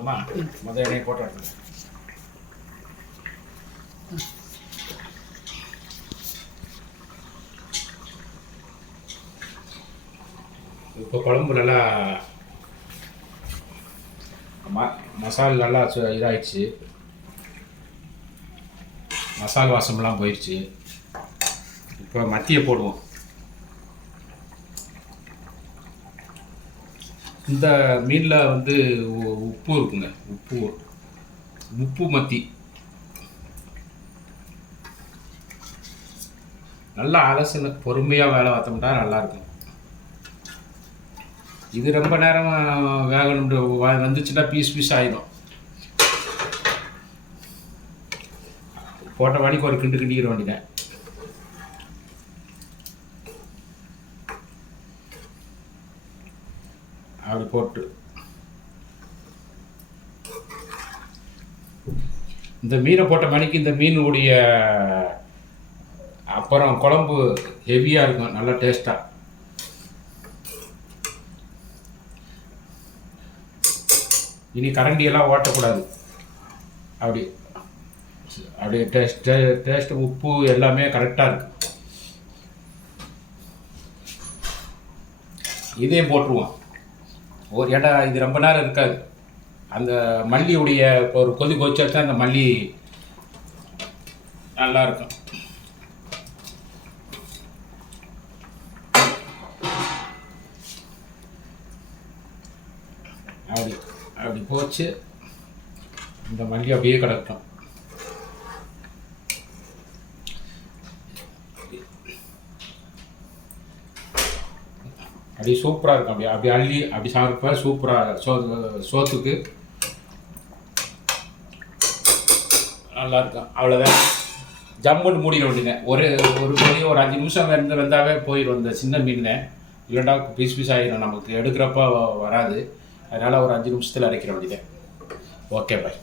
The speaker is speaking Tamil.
போட்டுமா முதல் எண்ணெயை போட்டு எடுத்துங்க. இப்போ குழம்பு நல்லா மசாலா நல்லா இதாகிடுச்சு, மசாலா வாசமெல்லாம் போயிடுச்சு. இப்போ மத்தியை போடுவோம். இந்த மீனில் வந்து உப்பு இருக்குங்க, உப்பு மத்தி நல்லா அலசுன பொறுமையாக வேலை பார்த்தோம்னா நல்லாயிருக்கும். இது ரொம்ப நேரம் வேகணும் வந்துச்சுன்னா பீஸ் ஆகிடும். போட்ட வாடிக்கு ஒரு கிண்டிக்கிற வேண்டியதான். அப்படி போட்டு இந்த மீனை போட்ட மணிக்கு இந்த மீனுடைய அப்புறம் குழம்பு ஹெவியாக இருக்கும், நல்லா டேஸ்ட்டாக. இனி கரண்டியெல்லாம் ஓட்டக்கூடாது. அப்படியே டேஸ்ட்டு உப்பு எல்லாமே கரெக்டாக இருக்கு. இதையும் போட்டுருவோம். ஏன்னா இது ரொம்ப நேரம் இருக்காது. அந்த மல்லியுடைய ஒரு கொதி கொதிச்சா அந்த மல்லி நல்லா இருக்கும். அப்படி போச்சு. இந்த மல்லி அப்படியே கிடக்கும். அப்படி சூப்பராக இருக்கும். அப்படி அள்ளி அப்படி சாப்பிட்றப்ப சூப்பராக சோத்துக்கு நல்லாயிருக்கும். அவ்வளோதான், ஜம்முன்னு மூடிட வேண்டியது. ஒரு 5 நிமிஷம் வெந்தாவே போயிடும் இந்த சின்ன மீன். இல்லைன்னா பீஸ் ஆகிடும், நமக்கு எடுக்கிறப்ப வராது. அதனால் ஒரு 5 நிமிஷத்தில் அரைக்கிற வேண்டியது. Okay bye.